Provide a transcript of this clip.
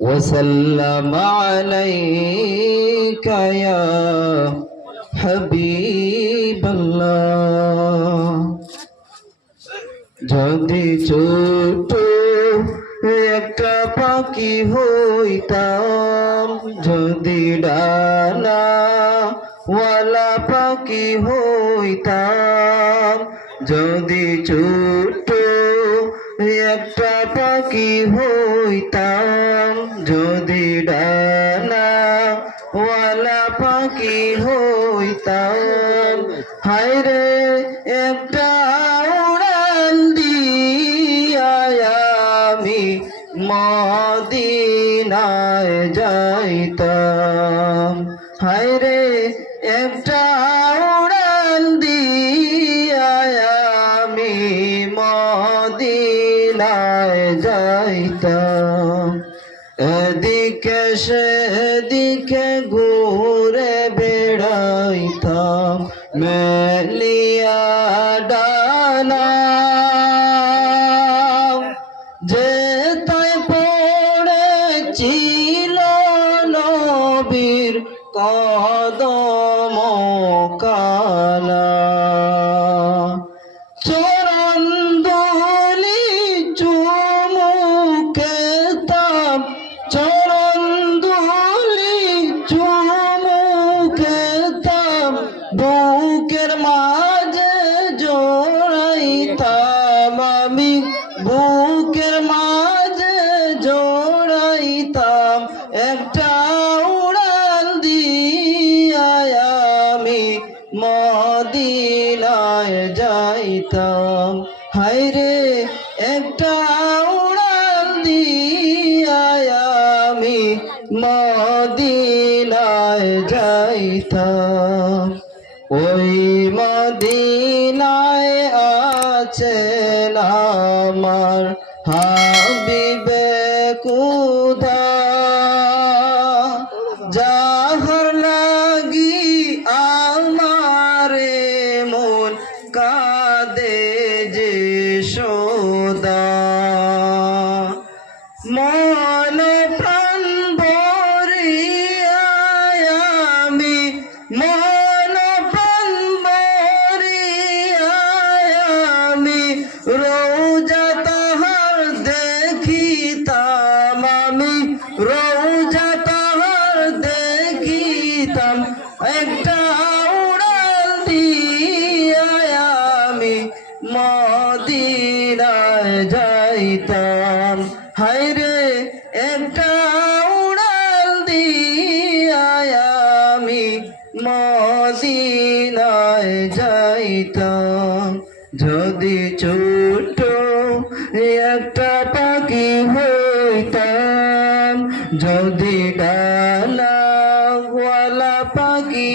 وسلم عليك يا حبيب الله যদি ছোট একটা পাখি হইতাম, যদি ডানা ওয়ালা পাখি হইতাম, যদি ছোট একটা পাখি হইতাম, যদি ডানা ওয়ালা পাখি হইতাম, হায়রে একটা উড়ান দিয়া আমি মদিনায় যাইতাম, হায়রে একটা উড়ান দিয়া আমি মদিনায় যাইতাম। এদিকে সেদিকে ঘুরে বেড়াইতাম মেলিয়া ডানা, যেথায় পড়েছিল নবীর কদম কালা, চরণ ধুলি চুমু খেতাম, চরণ ধুলি চুমু খেতাম, বুকের মাঝে জড়াইতাম আমি, বুকের মাঝে জড়াইতাম, একটা উড়ান দিয়া আমি মদিনায় যাইতাম, হায়রে একটা উড়ান দিয়া আমি মদিনায় যাইতাম। ওই মদিনায় আছেন আমার হাবিবে খুদা, যাহার লাগি আমারে মন কাঁদে যে সদা, মন প্রাণ ভরিয়া আমি, মন প্রাণ ভরিয়া আমি রোজা তাহার দেখিতাম, আমি রোজা তাহার দেখিতাম, একটা উড়াল দিয়া আমি মদিনায় যাইতাম, হায়রে একটা উড়াল দিয়া আমি মদিনায় যাইতাম। যদি ছোট একটা পাখি হইতাম, যদি ডানা ওয়ালা পাখি